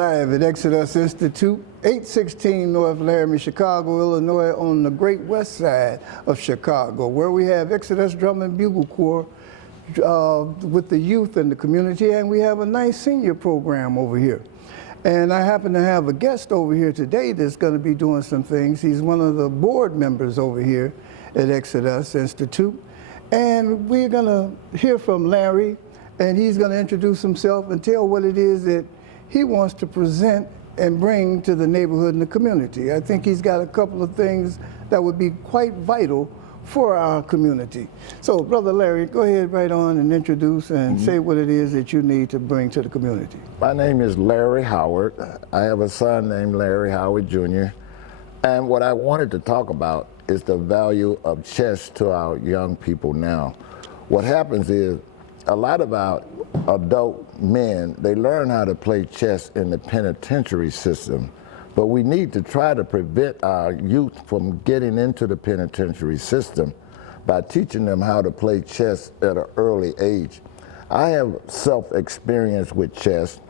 live at Exodus Institute, 816 North Laramie, Chicago, Illinois, on the great west side of Chicago, where we have Exodus Drum and Bugle Corps with the youth and the community, and we have a nice senior program over here. And I happen to have a guest over here today that's going to be doing some things. He's one of the board members over here at Exodus Institute. And we're going to hear from Larry, and he's going to introduce himself and tell what it is that he wants to present and bring to the neighborhood and the community. I think he's got a couple of things that would be quite vital for our community. So, Brother Larry, go ahead right on and introduce and say what it is that you need to bring to the community. My name is Larry Howard. I have a son named Larry Howard Jr. And what I wanted to talk about is the value of chess to our young people now. What happens is a lot of our adult men, they learn how to play chess in the penitentiary system, but we need to try to prevent our youth from getting into the penitentiary system by teaching them how to play chess at an early age. I have self-experience with chess.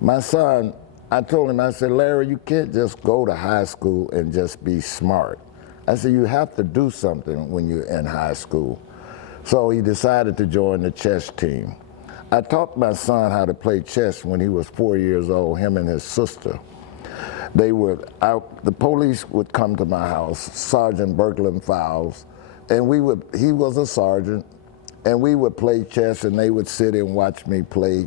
My son, I told him, I said, Larry, you can't just go to high school and just be smart. I said, you have to do something when you're in high school. So he decided to join the chess team. I taught my son how to play chess when he was 4 years old, him and his sister. The police would come to my house, Sergeant Berkland Fowles, and he was a sergeant, and we would play chess, and they would sit and watch me play,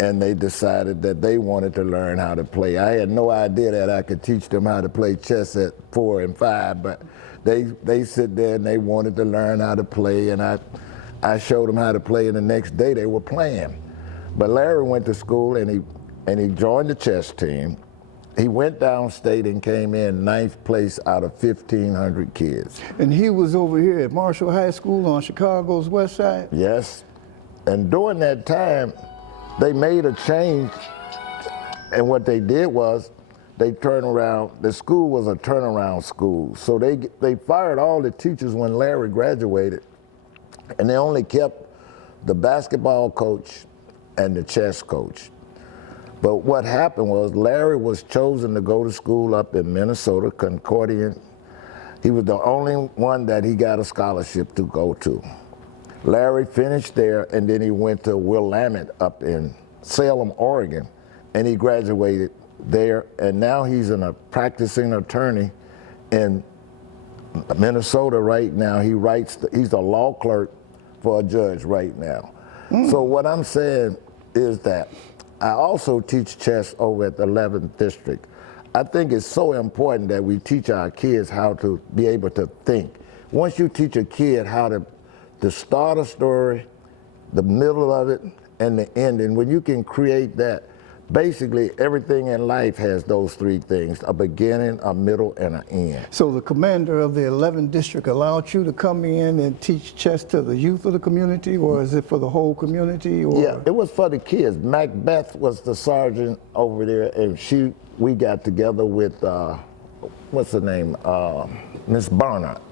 and they decided that they wanted to learn how to play. I had no idea that I could teach them how to play chess at 4 and 5, but they sit there and they wanted to learn how to play, and I showed them how to play, and the next day they were playing. But Larry went to school and he joined the chess team. He went downstate and came in 9th place out of 1,500 kids. And he was over here at Marshall High School on Chicago's west side? Yes. And during that time, they made a change, and what they did was they turned around. The school was a turnaround school, so they fired all the teachers when Larry graduated, and they only kept the basketball coach and the chess coach. But what happened was Larry was chosen to go to school up in Minnesota, Concordia. He was the only one that he got a scholarship to go to. Larry finished there, and then he went to Willamette up in Salem, Oregon, and he graduated there, and now he's a practicing attorney in Minnesota right now. He's a law clerk for a judge right now. So what I'm saying is that I also teach chess over at the 11th District. I think it's so important that we teach our kids how to be able to think. Once you teach a kid how to start a story, the middle of it, and the ending, when you can create that, basically everything in life has those three things: a beginning, a middle, and an end. So the commander of the 11th District allowed you to come in and teach chess to the youth of the community, or is it for the whole community? Or? Yeah, it was for the kids. Macbeth was the sergeant over there, and we got together with, what's her name, Miss Barnard.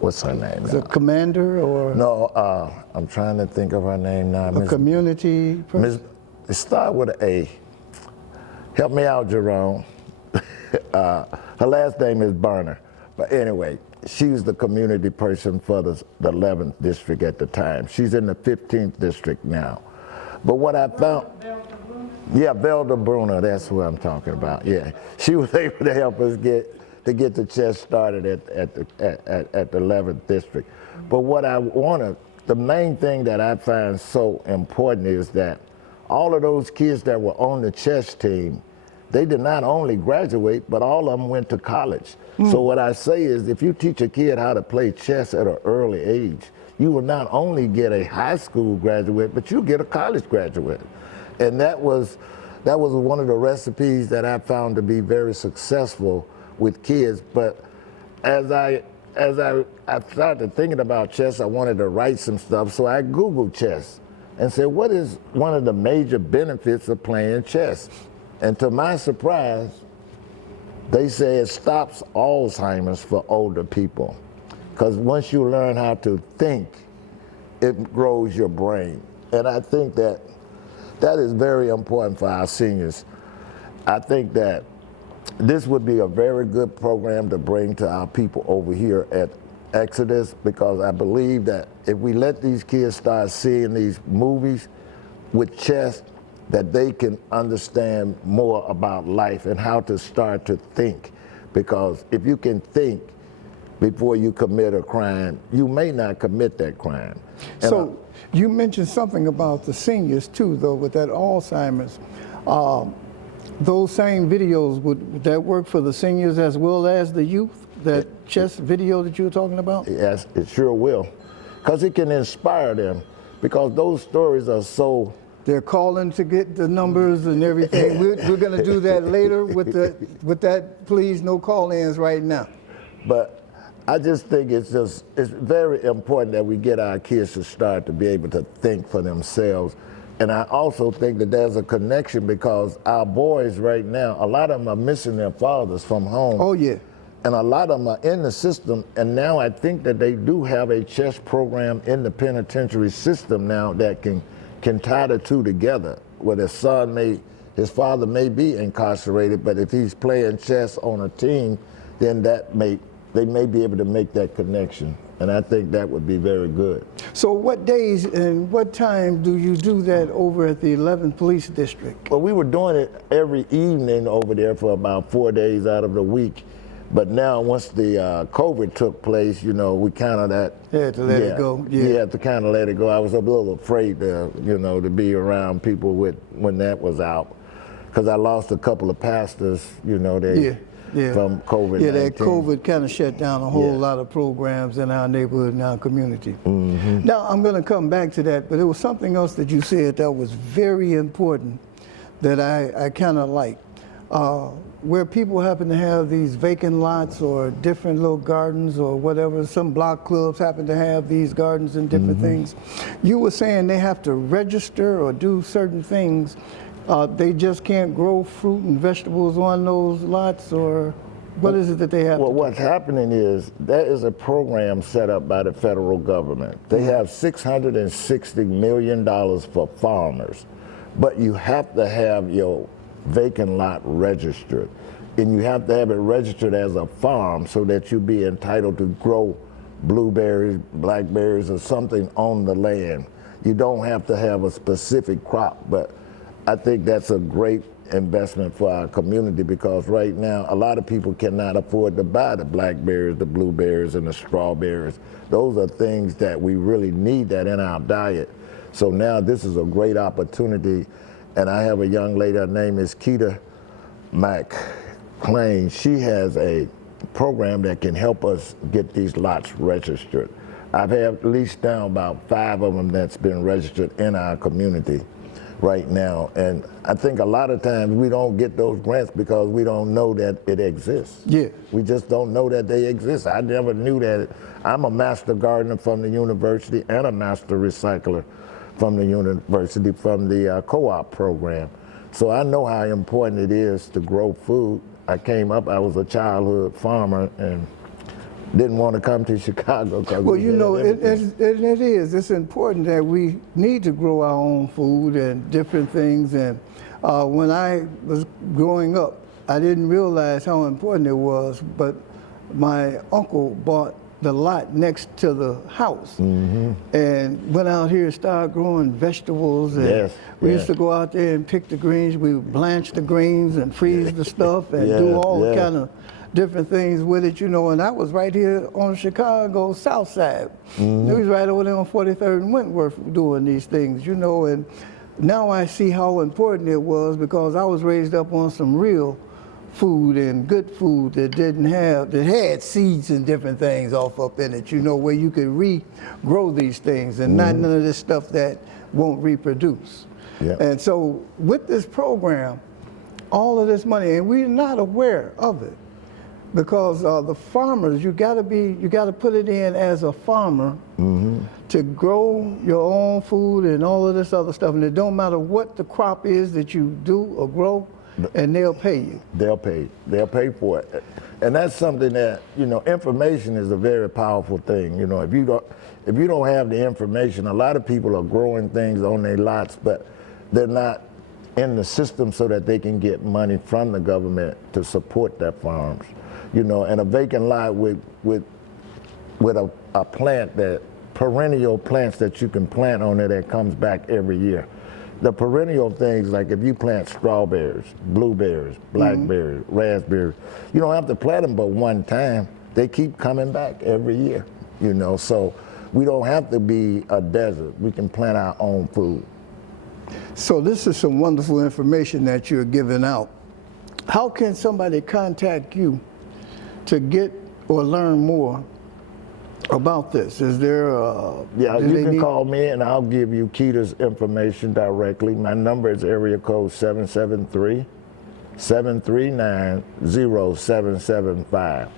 What's her name? The commander, or? No, I'm trying to think of her name now. A community person? It started with an A. Help me out, Jerome. Her last name is Burner. But anyway, she was the community person for the 11th District at the time. She's in the 15th District now. But what I found, yeah, Velda Bruner, that's who I'm talking about. Yeah, she was able to help us get the chess started at the 11th District. But what the main thing that I find so important is that all of those kids that were on the chess team, they did not only graduate, but all of them went to college. So what I say is, if you teach a kid how to play chess at an early age, you will not only get a high school graduate, but you get a college graduate. And that was one of the recipes that I found to be very successful with kids. But as I started thinking about chess, I wanted to write some stuff, so I Googled chess and said, what is one of the major benefits of playing chess? And to my surprise, they say it stops Alzheimer's for older people. Because once you learn how to think, it grows your brain. And I think that That is very important for our seniors. I think that this would be a very good program to bring to our people over here at Exodus, because I believe that if we let these kids start seeing these movies with chess, that they can understand more about life and how to start to think. Because if you can think before you commit a crime, you may not commit that crime. And So you mentioned something about the seniors too, though, with that Alzheimer's. Those same videos, would that work for the seniors as well as the youth? That chess video that you were talking about? Yes, it sure will. Because it can inspire them. Because those stories are so... They're calling to get the numbers and everything. We're going to do that later with that. Please, no call-ins right now. But I just think it's very important that we get our kids to start to be able to think for themselves. And I also think that there's a connection, because our boys right now, a lot of them are missing their fathers from home. Oh, yeah. And a lot of them are in the system, and now I think that they do have a chess program in the penitentiary system now that can tie the two together, where his father may be incarcerated, but if he's playing chess on a team, then they may be able to make that connection. And I think that would be very good. So what days and what time do you do that over at the 11th Police District? Well, we were doing it every evening over there for about 4 days out of the week. But now, once the COVID took place, you know, we kind of had to let it go. Yeah, you had to kind of let it go. I was a little afraid to, to be around people when that was out, because I lost a couple of pastors, from COVID-19. Yeah, that COVID kind of shut down a whole lot of programs in our neighborhood and our community. Mm-hmm. Now, I'm going to come back to that, but there was something else that you said that was very important that I kind of like. Where people happen to have these vacant lots or different little gardens or whatever, some block clubs happen to have these gardens and different things. You were saying they have to register or do certain things. They just can't grow fruit and vegetables on those lots, or what is it that they have to do? What's happening is there is a program set up by the federal government. They have $660 million for farmers, but you have to have your vacant lot registered, and you have to have it registered as a farm so that you be entitled to grow blueberries, blackberries, or something on the land. You don't have to have a specific crop, but I think that's a great investment for our community, because right now a lot of people cannot afford to buy the blackberries, the blueberries, and the strawberries. Those are things that we really need that in our diet. So now this is a great opportunity. And I have a young lady, her name is Keita McClain. She has a program that can help us get these lots registered. I've had at least now about 5 of them that's been registered in our community right now. And I think a lot of times we don't get those grants because we don't know that it exists. Yeah. We just don't know that they exist. I never knew that. I'm a master gardener from the university and a master recycler from the university, from the co-op program. So I know how important it is to grow food. I was a childhood farmer and didn't want to come to Chicago. Well, it's important that we need to grow our own food and different things. And when I was growing up, I didn't realize how important it was, but my uncle bought the lot next to the house, and went out here and started growing vegetables. And we used to go out there and pick the greens. We would blanch the greens and freeze the stuff and do all kind of different things with it, and I was right here on Chicago South Side. It was right over there on 43rd and Wentworth doing these things, and now I see how important it was, because I was raised up on some real food and good food that had seeds and different things off up in it, where you could regrow these things and not none of this stuff that won't reproduce. And so with this program, all of this money, and we're not aware of it, because the farmers, you got to put it in as a farmer to grow your own food and all of this other stuff, and it don't matter what the crop is that you do or grow, and they'll pay you. They'll pay for it. And that's something that, information is a very powerful thing. If you don't have the information, a lot of people are growing things on their lots, but they're not in the system so that they can get money from the government to support their farms. You know, and a vacant lot with a plant that, perennial plants that you can plant on it that comes back every year. The perennial things, like if you plant strawberries, blueberries, blackberries, raspberries, you don't have to plant them but one time. They keep coming back every year, you know, so we don't have to be a desert. We can plant our own food. So this is some wonderful information that you're giving out. How can somebody contact you to get or learn more about this? Is there yeah, you can call me and I'll give you Keita's information directly. My number is area code 773-739-0775.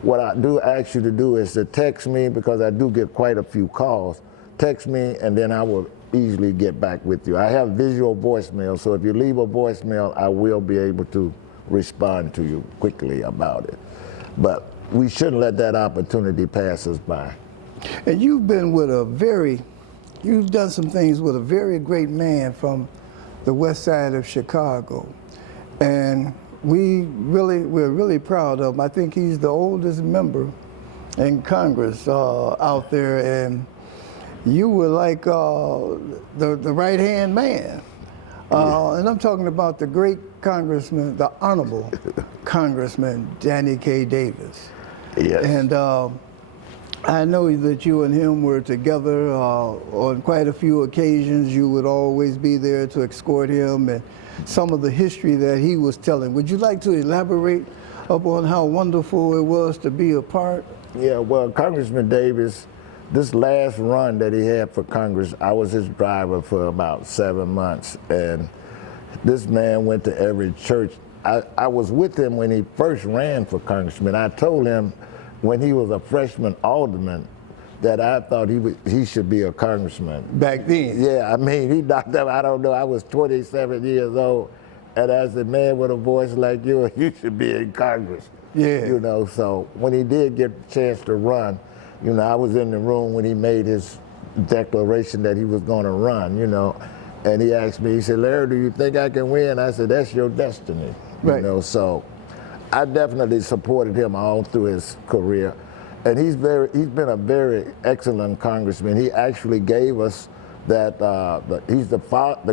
What I do ask you to do is to text me, because I do get quite a few calls. Text me and then I will easily get back with you. I have visual voicemail, so if you leave a voicemail, I will be able to respond to you quickly about it. But we shouldn't let that opportunity pass us by. And you've been with you've done some things with a very great man from the west side of Chicago. And we're really proud of him. I think he's the oldest member in Congress out there, and you were like the right-hand man. And I'm talking about the great Congressman, the Honorable Congressman Danny K. Davis. Yes. And I know that you and him were together on quite a few occasions. You would always be there to escort him, and some of the history that he was telling. Would you like to elaborate upon how wonderful it was to be a part? Yeah, well, Congressman Davis, this last run that he had for Congress, I was his driver for about 7 months, and this man went to every church. I was with him when he first ran for congressman. I told him when he was a freshman alderman that I thought he should be a congressman. Back then? Yeah, I mean, he knocked up, I don't know, I was 27 years old, and I said, man, with a voice like yours, you should be in Congress. Yeah. You know, so when he did get a chance to run, you know, I was in the room when he made his declaration that he was going to run, you know, and he asked me, he said, Larry, do you think I can win? I said, that's your destiny. Right. You know, so I definitely supported him all through his career. And he's been a very excellent congressman. He actually gave us that, he's the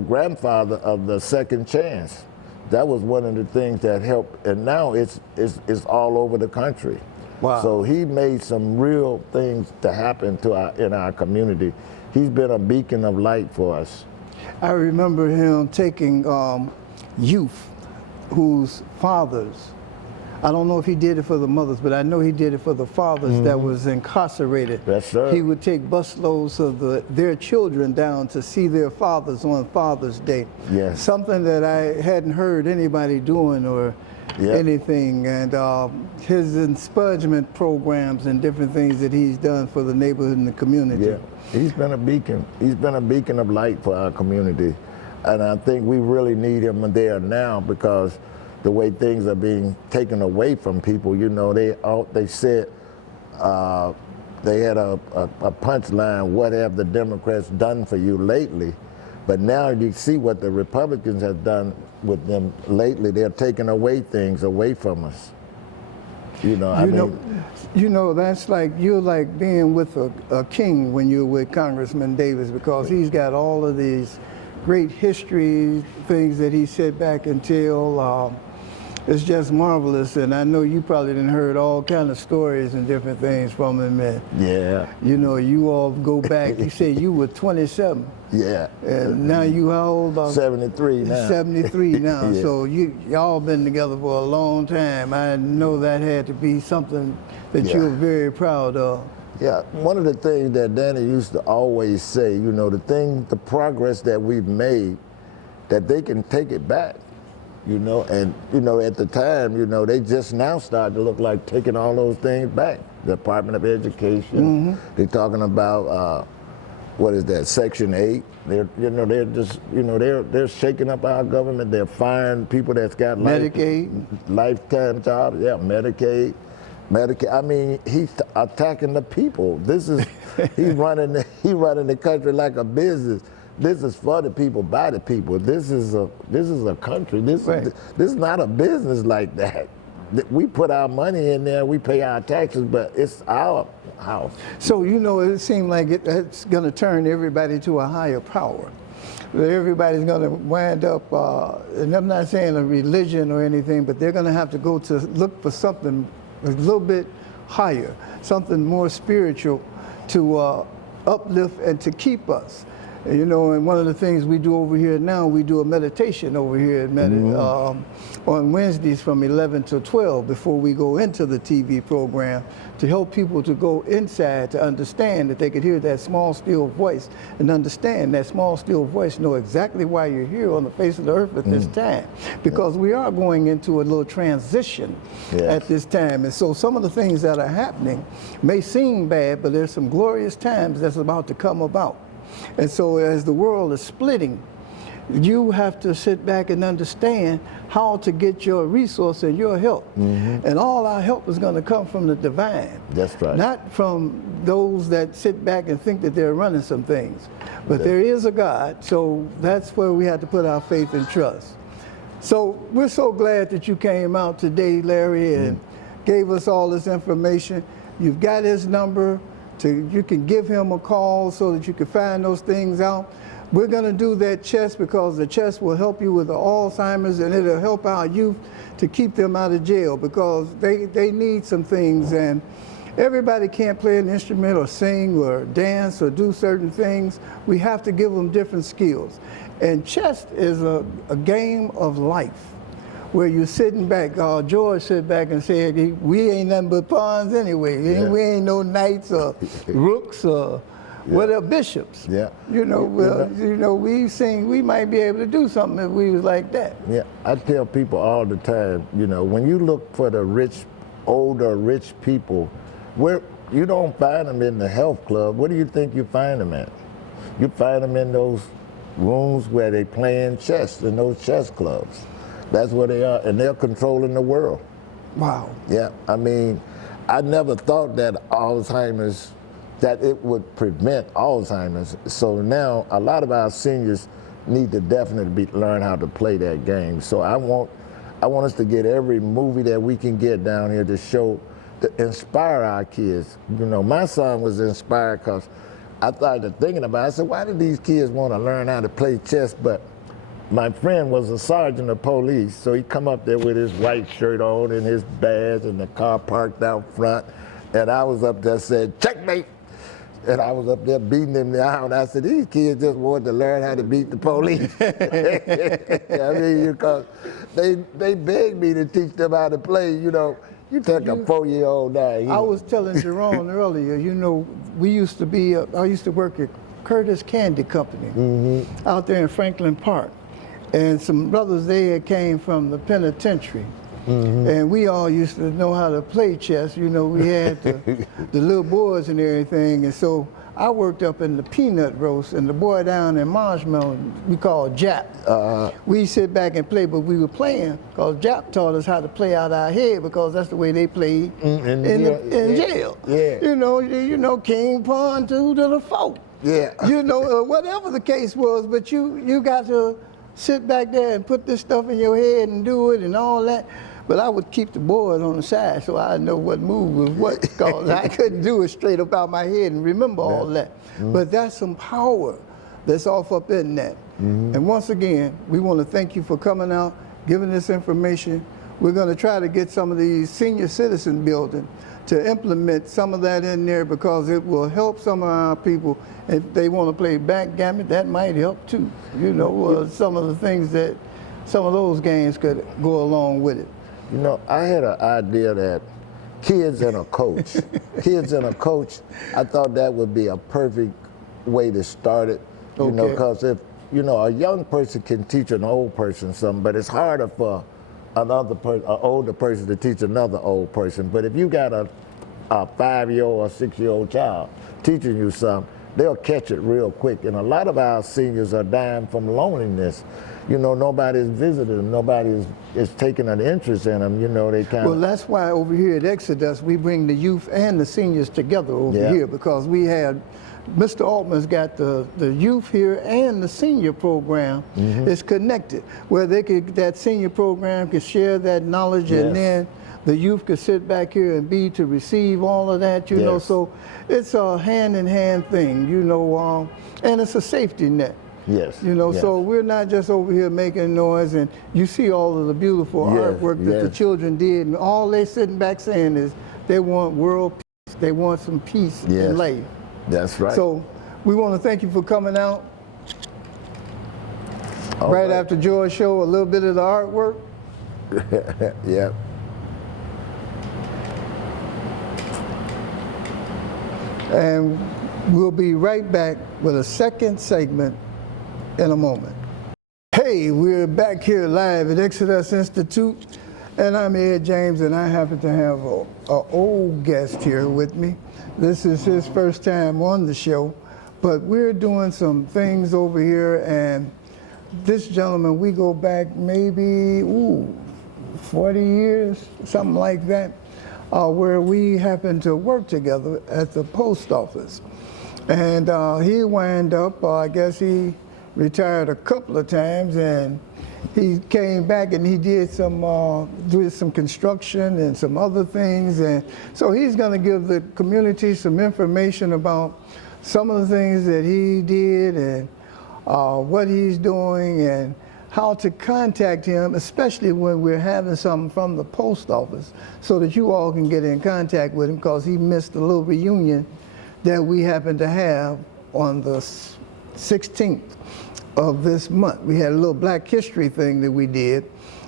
grandfather of the second chance. That was one of the things that helped, and now it's all over the country. Wow. So he made some real things to happen in our community. He's been a beacon of light for us. I remember him taking youth whose fathers, I don't know if he did it for the mothers, but I know he did it for the fathers that was incarcerated. Yes, sir. He would take busloads of their children down to see their fathers on Father's Day. Yes. Something that I hadn't heard anybody doing or anything. And his expungement programs and different things that he's done for the neighborhood and the community. Yeah, he's been a beacon. He's been a beacon of light for our community. And I think we really need him there now, because the way things are being taken away from people, you know, they said they had a punchline, what have the Democrats done for you lately? But now you see what the Republicans have done with them lately. They're taking away things away from us. You know, that's like, you're like being with a king when you're with Congressman Davis, because he's got all of these great history things that he said back until it's just marvelous. And I know you probably done heard all kind of stories and different things from him. And yeah, you know, you all go back. You say you were 27. Yeah. And now you how old? 73 now. 73 now. Yeah. So y'all been together for a long time. I know that had to be something that you were very proud of. Yeah, one of the things that Danny used to always say, you know, the progress that we've made, that they can take it back, you know, and, you know, at the time, you know, they just now started to look like taking all those things back. The Department of Education, they're talking about, what is that, Section 8. They're shaking up our government. They're firing people that's got lifetime jobs, Medicaid. I mean, he's attacking the people. This is he's running the country like a business. this is for the people, by the people. This is a country. This is not a business like that. We put our money in there, we pay our taxes, but it's our house. So, you know, it seems like it's going to turn everybody to a higher power. Everybody's going to wind up, and I'm not saying a religion or anything, but they're going to have to go to look for something a little bit higher, something more spiritual to uplift and to keep us. You know, and one of the things we do over here now, we do a meditation over here on Wednesdays from 11 to 12 before we go into the TV program to help people to go inside to understand that they could hear that small, still voice and understand that small, still voice, know exactly why you're here on the face of the earth at this time. Because we are going into a little transition at this time. And so some of the things that are happening may seem bad, but there's some glorious times that's about to come about. And so as the world is splitting, you have to sit back and understand how to get your resource and your help. And all our help is going to come from the divine. That's right. Not from those that sit back and think that they're running some things. But there is a God, so that's where we have to put our faith and trust. So we're so glad that you came out today, Larry, and gave us all this information. You've got his number. You can give him a call so that you can find those things out. We're going to do that chest because the chest will help you with the Alzheimer's, and it'll help our youth to keep them out of jail because they need some things. And everybody can't play an instrument or sing or dance or do certain things. We have to give them different skills. And chess is a game of life, where you're sitting back. George sit back and said, we ain't nothing but pawns anyway. We ain't no knights or rooks or whatever, bishops. You know, we might be able to do something if we was like that. I tell people all the time, you know, when you look for the older rich people, you don't find them in the health club. Where do you think you find them at? You find them in those rooms where they playing chess, in those chess clubs. That's where they are, and they're controlling the world. Wow. Yeah, I mean, I never thought that that it would prevent Alzheimer's. So now a lot of our seniors need to definitely learn how to play that game. So I want us to get every movie that we can get down here to inspire our kids. You know, my son was inspired because I started thinking about it. I said, why do these kids want to learn how to play chess? But my friend was a sergeant of police, so he come up there with his white shirt on and his badge and the car parked out front. And I was up there said, checkmate. And I was up there beating him down. I said, these kids just want to learn how to beat the police. I mean, because they begged me to teach them how to play, you know. You take a 4-year-old now. I was telling Jerome earlier, you know, I used to work at Curtis Candy Company out there in Franklin Park. And some brothers there came from the penitentiary. And we all used to know how to play chess. You know, we had the little boards and everything. And so I worked up in the peanut roast, and the boy down in Marshmallow, we called Jap. We sit back and play, but we were playing because Jap taught us how to play out our head because that's the way they played in jail. You know, king, pawn, 2 to the 4. You know, whatever the case was, but you got to sit back there and put this stuff in your head and do it and all that. But I would keep the board on the side so I know what move was what, because I couldn't do it straight up out my head and remember all that. But that's some power that's off up in that. And once again, we want to thank you for coming out, giving this information. We're going to try to get some of these senior citizen buildings to implement some of that in there because it will help some of our people. If they want to play backgammon, that might help too. You know, some of the things that some of those games could go along with it. You know, I had an idea that kids and a coach, I thought that would be a perfect way to start it. You know, because if, you know, a young person can teach an old person something, but it's harder for an older person to teach another old person. But if you got a 5-year-old or 6-year-old child teaching you something, they'll catch it real quick. And a lot of our seniors are dying from loneliness. you know, nobody's visited them. Nobody is taking an interest in them. You know, they kind Well, of. that's why over here at Exodus, we bring the youth and the seniors together over Yeah. here, because we had, Mr. Altman's got the youth here and the senior program is connected, where they could, that senior program could share that knowledge, Yes. and then the youth could sit back here and be to receive all of that, you know. Yes. So it's a hand-in-hand thing, you know, and it's a safety net. Yes. You know, yes. so we're not just over here making noise, and you see all of the beautiful Yes, artwork that the yes. children did, and all they sitting back saying is they want world peace, they want some peace Yes. in life. That's right. So we want to thank you for coming out. All right after George show a little bit of the artwork. Yeah. And we'll be right back with a second segment in a moment. Hey, we're back here live at Exodus Institute, and I'm Ed James, and I happen to have an old guest here with me. This is his first time on the show, but we're doing some things over here, and this gentleman, we go back maybe 40 years, something like that, where we happened to work together at the post office. And he wound up, I guess he retired a couple of times, and he came back and he did some construction and some other things. And so he's going to give the community some information about some of the things that he did and what he's doing and how to contact him, especially when we're having something from the post office, so that you all can get in contact with him, because he missed a little reunion that we happen to have on the 16th of this month. We had a little Black History thing that we did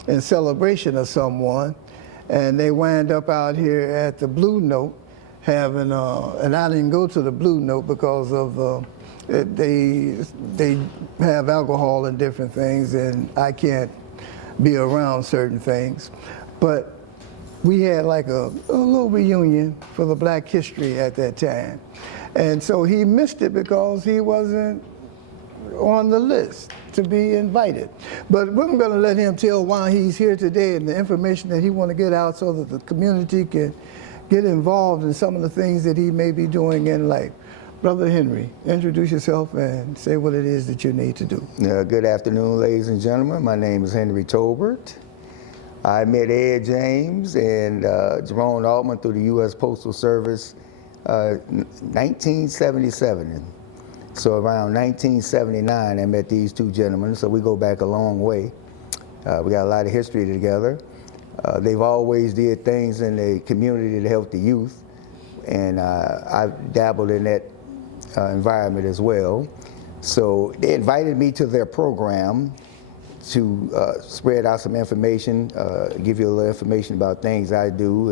in celebration of someone, and they wound up out here at the Blue Note having, and I didn't go to the Blue Note because of they have alcohol and different things, and I can't be around certain things. But we had like a little reunion for the Black History at that time. And so he missed it because he wasn't on the list to be invited. But we're going to let him tell why he's here today and the information that he want to get out so that the community can get involved in some of the things that he may be doing in life. Brother Henry, introduce yourself and say what it is that you need to do. Good afternoon, ladies and gentlemen. My name is Henry Tolbert. I met Ed James and Jerome Altman through the U.S. Postal Service 1977. So around 1979, I met these two gentlemen, so we go back a long way. We got a lot of history together. They've always did things in the community to help the youth, and I've dabbled in that environment as well. So they invited me to their program to spread out some information, give you a little information about things I do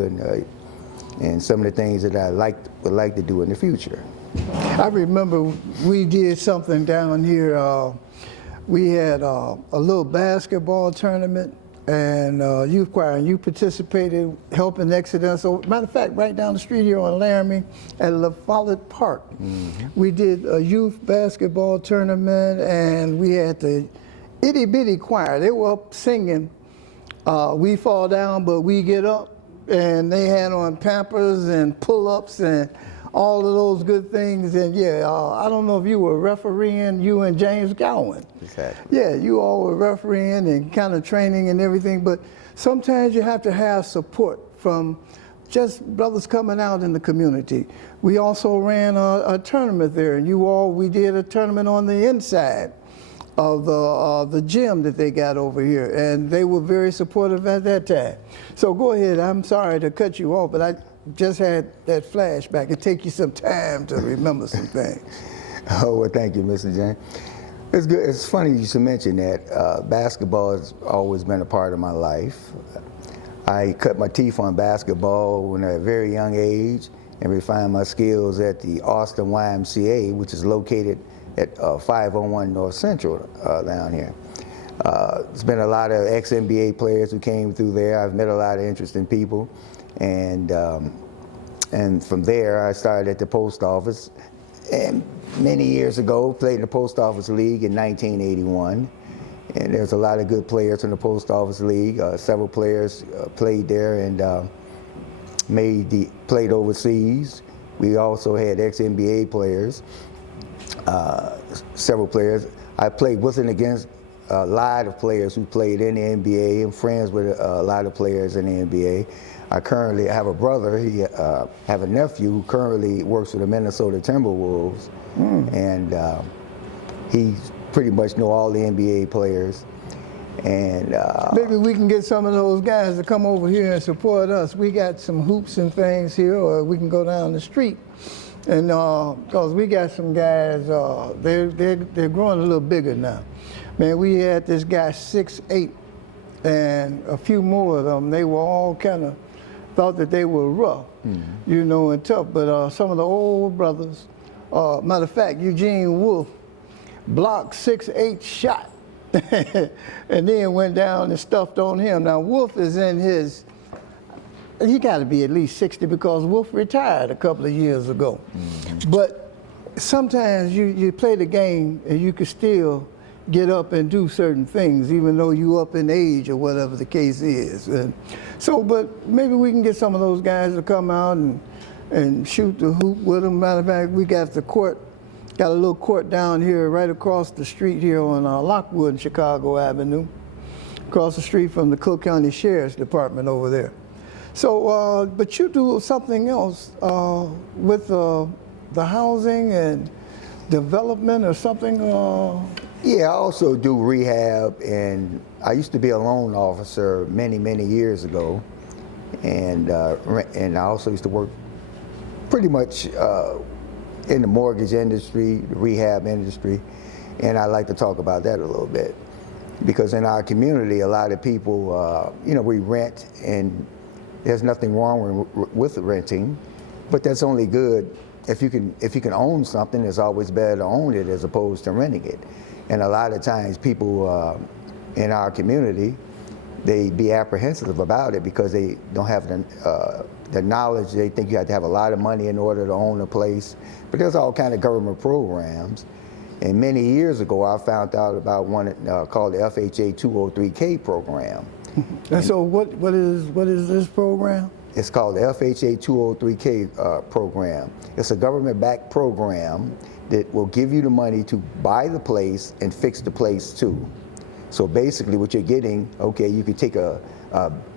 and some of the things that I would like to do in the future. I remember we did something down here. We had a little basketball tournament, and youth choir, and you participated helping Exodus. So, matter of fact, right down the street here on Laramie at La Follette Park, we did a youth basketball tournament, and we had the itty bitty choir. They were up singing "We Fall Down But We Get Up," and they had on Pampers and pull-ups and all of those good things. And yeah, I don't know if you were refereeing, you and James Gowan. Exactly. Yeah, you all were refereeing and kind of training and everything, but sometimes you have to have support from just brothers coming out in the community. We also ran a tournament there, and we did a tournament on the inside of the gym that they got over here, and they were very supportive at that time. So go ahead, I'm sorry to cut you off, but I just had that flashback. It take you some time to remember some things. Oh, well, thank you, Mr. James. It's good. It's funny you should mention that. Basketball has always been a part of my life. I cut my teeth on basketball when at a very young age and refined my skills at the Austin YMCA, which is located at 501 North Central down here. There's been a lot of ex-NBA players who came through there. I've met a lot of interesting people. And from there, I started at the post office. And many years ago, played in the Post Office League in 1981. And there's a lot of good players in the Post Office League. Several players played there and played overseas. We also had ex-NBA players, several players. I played with and against a lot of players who played in the NBA. I'm friends with a lot of players in the NBA. I currently have a brother, have a nephew who currently works for the Minnesota Timberwolves, and he pretty much know all the NBA players. And maybe we can get some of those guys to come over here and support us. We got some hoops and things here, or we can go down the street. And because we got some guys, they're growing a little bigger now. Man, we had this guy 6'8", and a few more of them. They were all kind of thought that they were rough, you know, and tough. But some of the old brothers, matter of fact, Eugene Wolf blocked 6'8" shot, and then went down and stuffed on him. Now Wolf is in his. He got to be at least 60 because Wolf retired a couple of years ago. But sometimes you play the game and you can still get up and do certain things, even though you up in age or whatever the case is. And so, but maybe we can get some of those guys to come out and shoot the hoop with them. Matter of fact, we got the court, got a little court down here right across the street here on Lockwood and Chicago Avenue, across the street from the Cook County Sheriff's Department over there. So, but you do something else with the housing and development or something? Yeah, I also do rehab, and I used to be a loan officer many, many years ago, and I also used to work pretty much in the mortgage industry, the rehab industry, and I like to talk about that a little bit, because in our community, a lot of people, you know, we rent, and there's nothing wrong with renting, but that's only good if you can own something. It's always better to own it as opposed to renting it. And a lot of times people in our community, they be apprehensive about it because they don't have the knowledge. They think you have to have a lot of money in order to own a place. But there's all kind of government programs. And many years ago, I found out about one called the FHA 203K program. And so what is this program? It's called the FHA 203K program. It's a government-backed program that will give you the money to buy the place and fix the place too. So basically what you're getting, okay, you could take a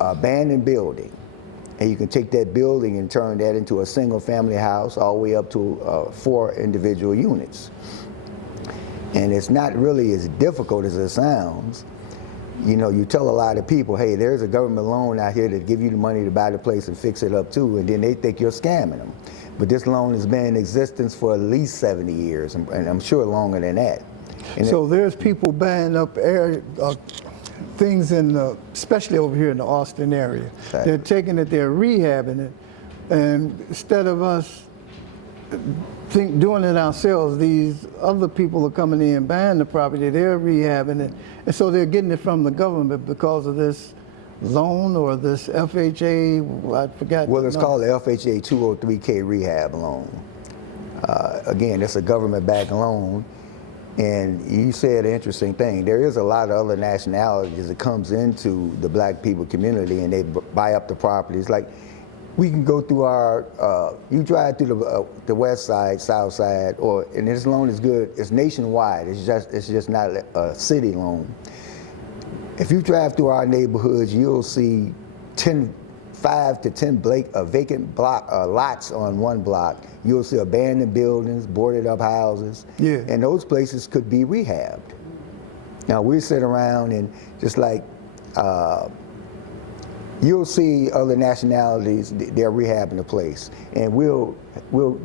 abandoned building, and you can take that building and turn that into a single family house all the way up to 4 individual units. And it's not really as difficult as it sounds. You know, you tell a lot of people, hey, there's a government loan out here that give you the money to buy the place and fix it up too, and then they think you're scamming them. But this loan has been in existence for at least 70 years, and I'm sure longer than that. And so there's people buying up things especially over here in the Austin area. Exactly. They're taking it, they're rehabbing it, and instead of us doing it ourselves, these other people are coming in buying the property, they're rehabbing it, and so they're getting it from the government because of this loan or this FHA, I forgot. Well, it's called the FHA 203K rehab loan. Again, it's a government-backed loan, and you said an interesting thing. There is a lot of other nationalities that comes into the black people community, and they buy up the properties. Like, we can go through you drive through the west side, south side, and this loan is good. It's nationwide. It's just not a city loan. If you drive through our neighborhoods, you'll see 5 to 10 vacant lots on one block. You'll see abandoned buildings, boarded up houses, and those places could be rehabbed. Now we sit around and just like, you'll see other nationalities, they're rehabbing the place, and we'll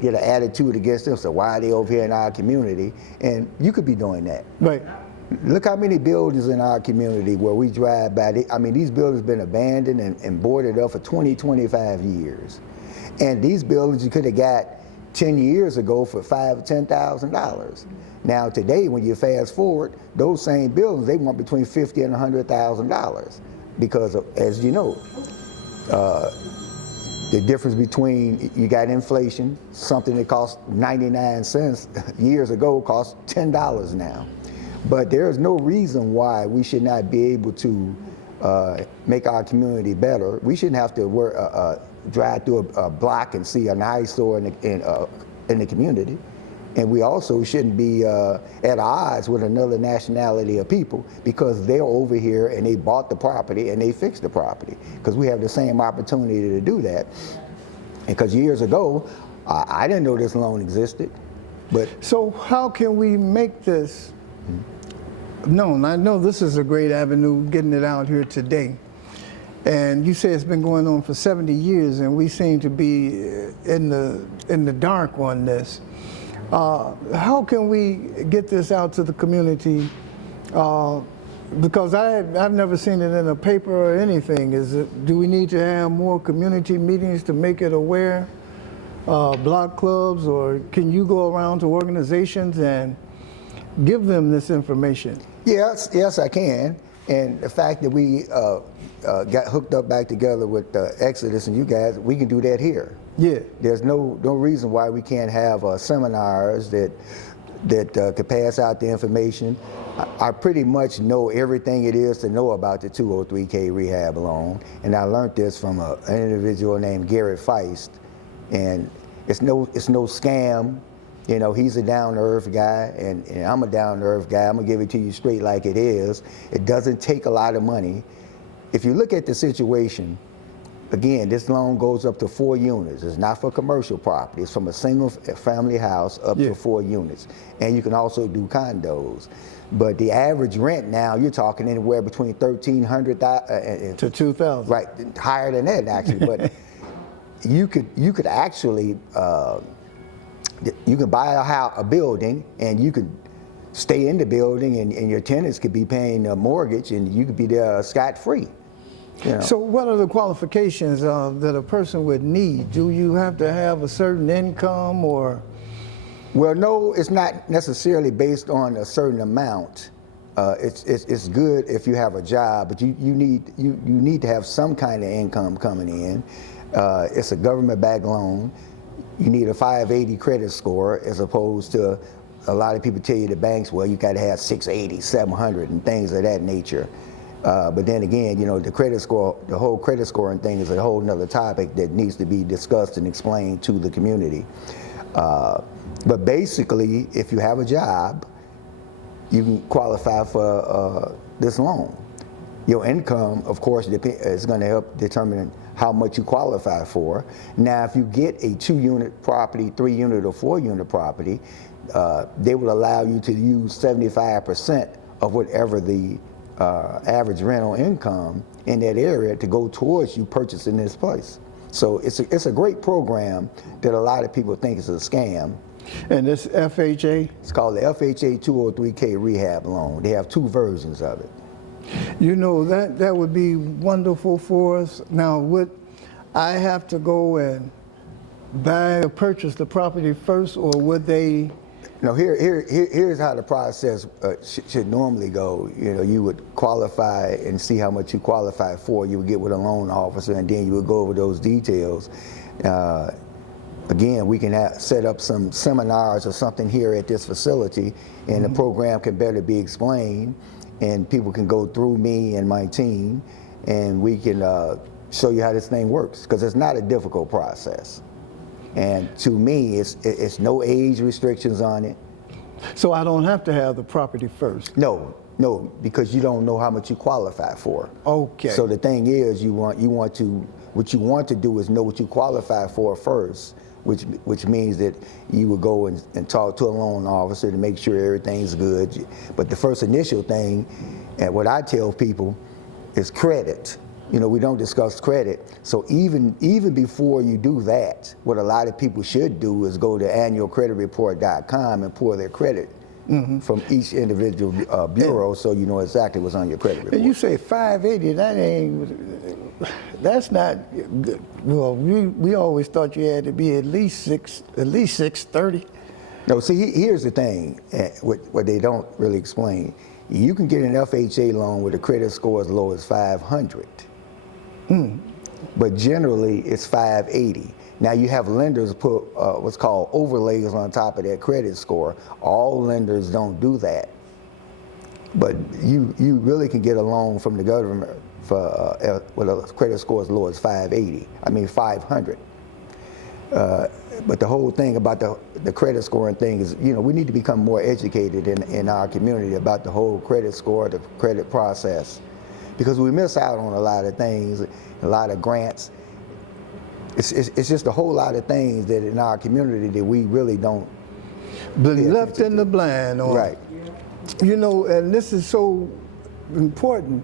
get an attitude against them. So why are they over here in our community? And you could be doing that. Right. Look how many buildings in our community where we drive by. I mean, these buildings have been abandoned and boarded up for 20, 25 years. And these buildings you could have got 10 years ago for $5,000 or $10,000. Now today, when you fast forward, those same buildings, they want between $50,000 and $100,000 because of, as you know, the difference between, you got inflation, something that cost 99 cents years ago costs $10 now. But there is no reason why we should not be able to make our community better. We shouldn't have to drive through a block and see an eyesore in the community. And we also shouldn't be at odds with another nationality of people because they're over here and they bought the property and they fixed the property. Because we have the same opportunity to do that. And because years ago, I didn't know this loan existed. But so how can we make this known? I know this is a great avenue, getting it out here today. And you say it's been going on for 70 years, and we seem to be in the dark on this. How can we get this out to the community? Because I've never seen it in a paper or anything. Do we need to have more community meetings to make it aware? Block clubs, or can you go around to organizations and give them this information? Yes, I can. And the fact that we got hooked up back together with Exodus and you guys, we can do that here. Yeah. There's no reason why we can't have seminars that could pass out the information. I pretty much know everything it is to know about the 203K rehab loan, and I learned this from an individual named T.R.I.P.S. And it's no scam. You know, he's a down-to-earth guy, and I'm a down-to-earth guy. I'm gonna give it to you straight like it is. It doesn't take a lot of money. If you look at the situation, again, this loan goes up to 4 units. It's not for commercial property. It's from a single family house up to 4 units. And you can also do condos. But the average rent now, you're talking anywhere between $1,300 to $2,000. Right, higher than that actually. But you could actually you can buy a building and you could stay in the building, and your tenants could be paying a mortgage, and you could be there scot-free. You know. So what are the qualifications that a person would need? Do you have to have a certain income, or? Well, no, it's not necessarily based on a certain amount. It's good if you have a job, but you need to have some kind of income coming in. It's a government-backed loan. You need a 580 credit score, as opposed to a lot of people tell you the banks, well, you got to have 680, 700, and things of that nature. But then again, you know, the credit score, the whole credit scoring thing is a whole nother topic that needs to be discussed and explained to the community. But basically, if you have a job, you can qualify for this loan. Your income, of course, is going to help determine how much you qualify for. Now, if you get a 2-unit property, 3-unit or 4-unit property, they will allow you to use 75% of whatever the average rental income in that area to go towards you purchasing this place. So it's a great program that a lot of people think is a scam. And this FHA? It's called the FHA 203K rehab loan. They have 2 versions of it. You know, that would be wonderful for us. Now, would I have to go and buy or purchase the property first, or would they? No, here's how the process should normally go. You know, you would qualify and see how much you qualify for. You would get with a loan officer, and then you would go over those details. Again, we can set up some seminars or something here at this facility, and the program can better be explained, and people can go through me and my team, and we can show you how this thing works, because it's not a difficult process. And to me, it's no age restrictions on it. So I don't have to have the property first? No, because you don't know how much you qualify for. Okay. So the thing is, what you want to do is know what you qualify for first, which means that you would go and talk to a loan officer to make sure everything's good. But the first initial thing, and what I tell people, is credit. You know, we don't discuss credit. So even before you do that, what a lot of people should do is go to annualcreditreport.com and pull their credit from each individual bureau, so you know exactly what's on your credit report. And you say 580, that's not good. Well, we always thought you had to be at least 630. No, see, here's the thing, what they don't really explain. You can get an FHA loan with a credit score as low as 500. But generally, it's 580. Now, you have lenders put what's called overlays on top of that credit score. All lenders don't do that. But you really can get a loan from the government for with a credit score as low as 580. I mean 500. But the whole thing about the credit scoring thing is, you know, we need to become more educated in our community about the whole credit score, the credit process, because we miss out on a lot of things, a lot of grants. It's just a whole lot of things that in our community that we really don't. Been left in the blind on. Right. You know, and this is so important,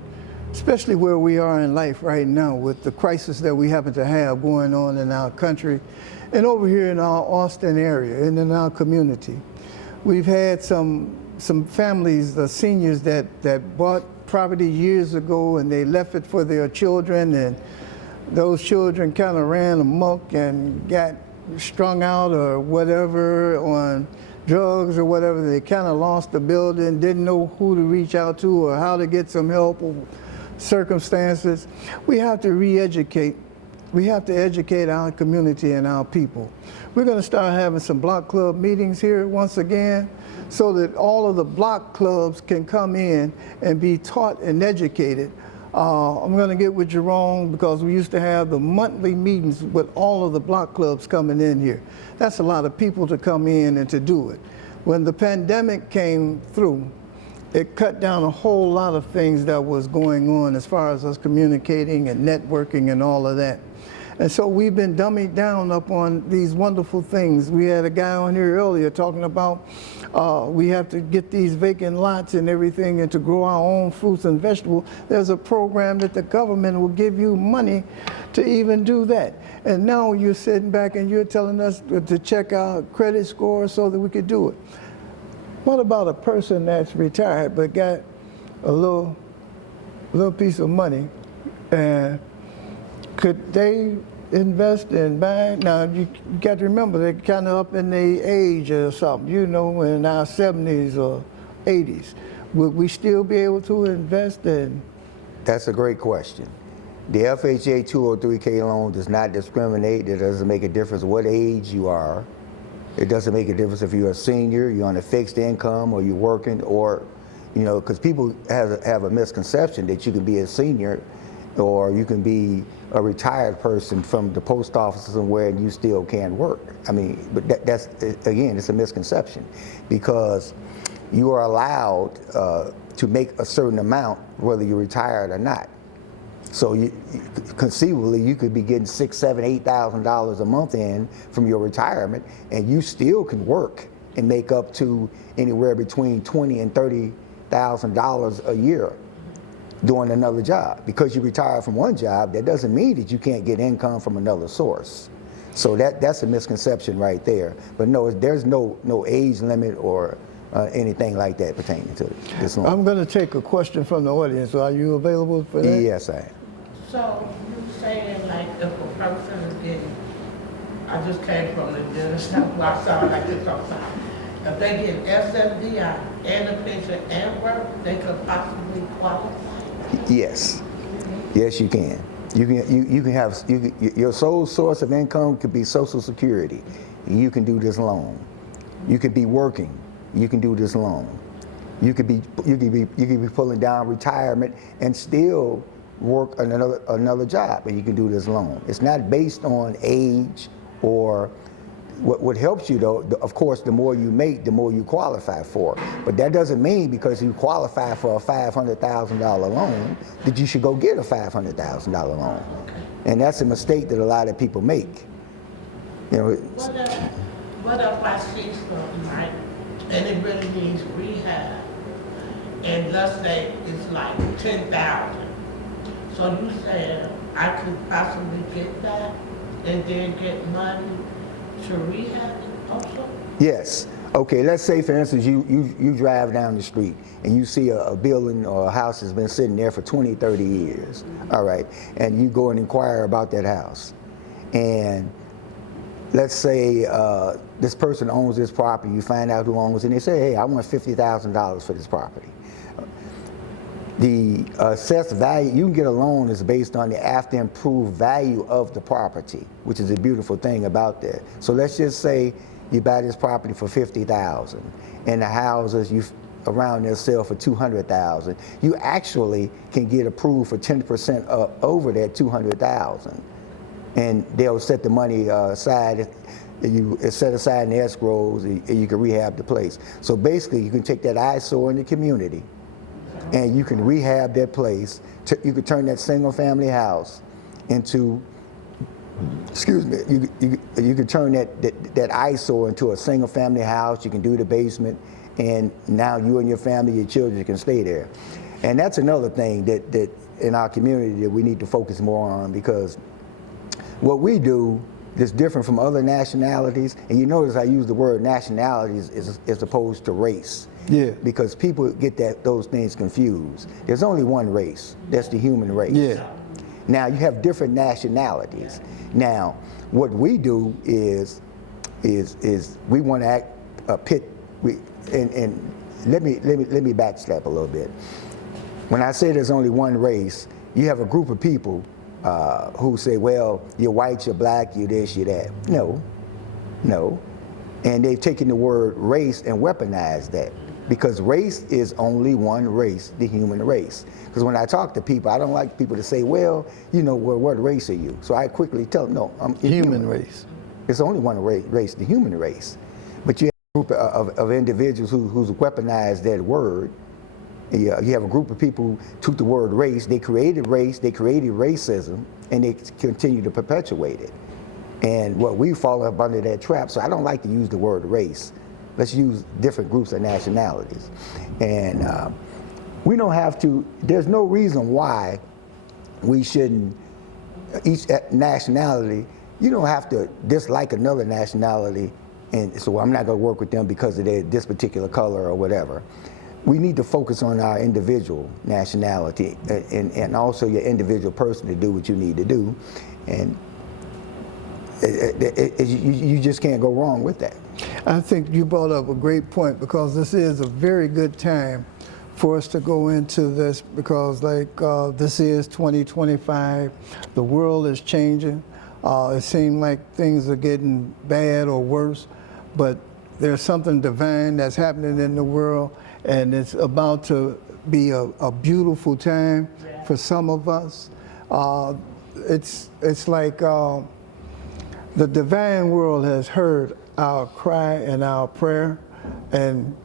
especially where we are in life right now with the crisis that we happen to have going on in our country and over here in our Austin area and in our community. We've had some families, the seniors that bought property years ago and they left it for their children, and those children kind of ran amok and got strung out or whatever on drugs or whatever. They kind of lost the building, didn't know who to reach out to or how to get some help or circumstances. We have to re-educate. We have to educate our community and our people. We're going to start having some block club meetings here once again so that all of the block clubs can come in and be taught and educated. I'm going to get with Jerome because we used to have the monthly meetings with all of the block clubs coming in here. That's a lot of people to come in and to do it. When the pandemic came through, it cut down a whole lot of things that was going on as far as us communicating and networking and all of that. And so we've been dummied down up on these wonderful things. We had a guy on here earlier talking about we have to get these vacant lots and everything and to grow our own fruits and vegetables. There's a program that the government will give you money to even do that. And now you're sitting back and you're telling us to check our credit score so that we could do it. What about a person that's retired but got a little piece of money, and could they invest in buying? Now you got to remember they're kind of up in the age or something, you know, in our 70s or 80s. Would we still be able to invest in? That's a great question. The FHA 203K loan does not discriminate. It doesn't make a difference what age you are. It doesn't make a difference if you're a senior, you're on a fixed income, or you're working, or, you know, because people have a misconception that you can be a senior or you can be a retired person from the post office somewhere and you still can't work. I mean, but that's, again, it's a misconception, because you are allowed to make a certain amount whether you're retired or not. So conceivably, you could be getting $6,000, $7,000, $8,000 a month in from your retirement, and you still can work and make up to anywhere between $20,000 and $30,000 a year doing another job. Because you retire from one job, that doesn't mean that you can't get income from another source. So that's a misconception right there. But no, there's no age limit or anything like that pertaining to this loan. I'm going to take a question from the audience. Are you available for that? Yes, I am. So you saying like if a person is getting, I just came from the dentist, so I sound like this outside. If they get SSDI and a pension and work, they could possibly qualify? Yes. Yes, you can. You can have your sole source of income could be Social Security. You can do this loan. You could be working. You can do this loan. You could be pulling down retirement and still work another job, and you can do this loan. It's not based on age or what helps you though. Of course, the more you make, the more you qualify for. But that doesn't mean because you qualify for a $500,000 loan that you should go get a $500,000 loan. And that's a mistake that a lot of people make. You know. What if I see something, right, and it really needs rehab, and let's say it's like 10,000. So you said I could possibly get that and then get money to rehab it also? Yes. Okay, let's say for instance you drive down the street and you see a building or a house that's been sitting there for 20, 30 years. All right, and you go and inquire about that house. And let's say this person owns this property, you find out who owns it, and they say, hey, I want $50,000 for this property. The assessed value, you can get a loan is based on the after improved value of the property, which is a beautiful thing about that. So let's just say you buy this property for $50,000, and the houses, around there sell for $200,000. You actually can get approved for 10% over that $200,000, and they'll set the money aside. It's set aside in the escrows, and you can rehab the place. So basically, you can take that eyesore in the community, and you can rehab that place. You could turn that single-family house into, excuse me, you could turn that eyesore into a single-family house. You can do the basement, and now you and your family, your children can stay there. And that's another thing that in our community that we need to focus more on, because what we do is different from other nationalities. And you notice I use the word nationalities as opposed to race. Yeah. Because people get those things confused. There's only one race. That's the human race. Yeah. Now you have different nationalities. Now, what we do is we want to act pit. And let me backstep a little bit. When I say there's only one race, you have a group of people who say, well, you're white, you're black, you're this, you're that. No. And they've taken the word race and weaponized that, because race is only one race, the human race. Because when I talk to people, I don't like people to say, well, what race are you? So I quickly tell them, no, I'm Human race. It's only one race, the human race. But you have a group of individuals who's weaponized that word. You have a group of people who took the word race, they created racism, and they continue to perpetuate it. And we fall up under that trap, so I don't like to use the word race. Let's use different groups of nationalities. And we don't have to, there's no reason why we shouldn't, each nationality, you don't have to dislike another nationality, and so I'm not gonna work with them because of this particular color or whatever. We need to focus on our individual nationality and also your individual person to do what you need to do. And you just can't go wrong with that. I think you brought up a great point, because this is a very good time for us to go into this, because this is 2025, the world is changing. It seems like things are getting bad or worse, but there's something divine that's happening in the world, and it's about to be a beautiful time for some of us. It's like the divine world has heard our cry and our prayer, and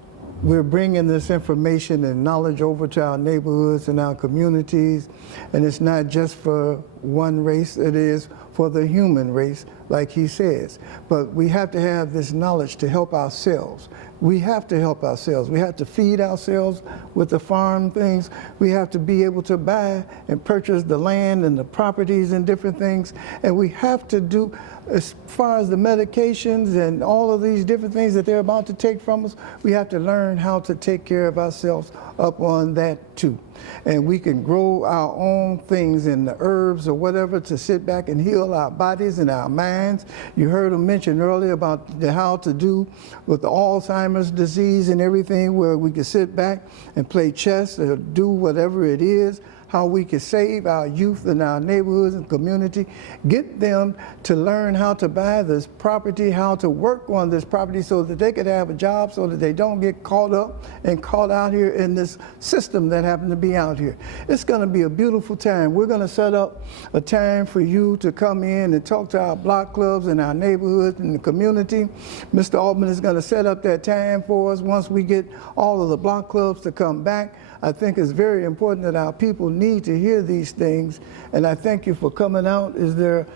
we're bringing this information and knowledge over to our neighborhoods and our communities. And it's not just for one race, it is for the human race, like he says. But we have to have this knowledge to help ourselves. We have to help ourselves. We have to feed ourselves with the farm things. We have to be able to buy and purchase the land and the properties and different things. And we have to do, as far as the medications and all of these different things that they're about to take from us, we have to learn how to take care of ourselves up on that too. And we can grow our own things in the herbs or whatever to sit back and heal our bodies and our minds. You heard him mention earlier about how to do with the Alzheimer's disease and everything, where we can sit back and play chess or do whatever it is, how we can save our youth in our neighborhoods and community, get them to learn how to buy this property, how to work on this property so that they could have a job, so that they don't get caught up and caught out here in this system that happens to be out here. It's gonna be a beautiful time. We're gonna set up a time for you to come in and talk to our block clubs in our neighborhoods and the community. Mr. Altman is gonna set up that time for us once we get all of the block clubs to come back. I think it's very important that our people need to hear these things, and I thank you for coming out. Is there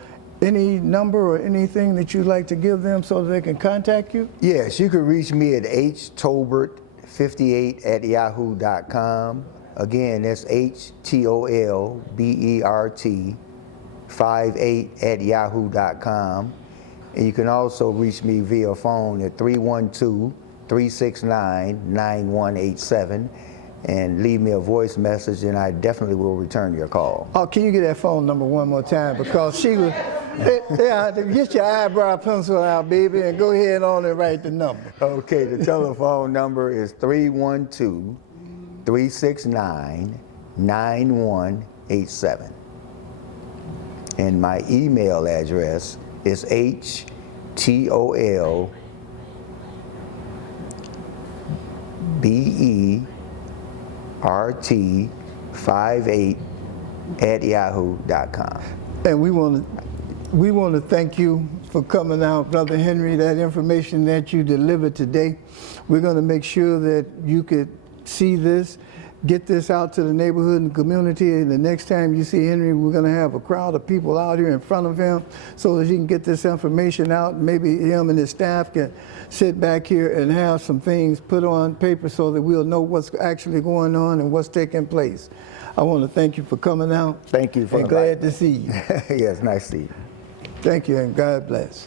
any number or anything that you'd like to give them so that they can contact you? Yes, you can reach me at htolbert58@yahoo.com. Again, that's HTOLBERT58@yahoo.com. And you can also reach me via phone at 312-369-9187. and leave me a voice message, and I definitely will return your call. Oh, can you get that phone number one more time? Because she was, yeah, get your eyebrow pencil out, baby, and go ahead on and write the number. Okay, the telephone number is 312-369-9187. And my email address is BERT58@yahoo.com. And we want to thank you for coming out, Brother Henry. That information that you delivered today, we're going to make sure that you could see this, get this out to the neighborhood and community. And the next time you see Henry, we're going to have a crowd of people out here in front of him so that he can get this information out. Maybe him and his staff can sit back here and have some things put on paper so that we'll know what's actually going on and what's taking place. I want to thank you for coming out. Thank you for and glad to see you. Yes, nice to see you. Thank you, and God bless.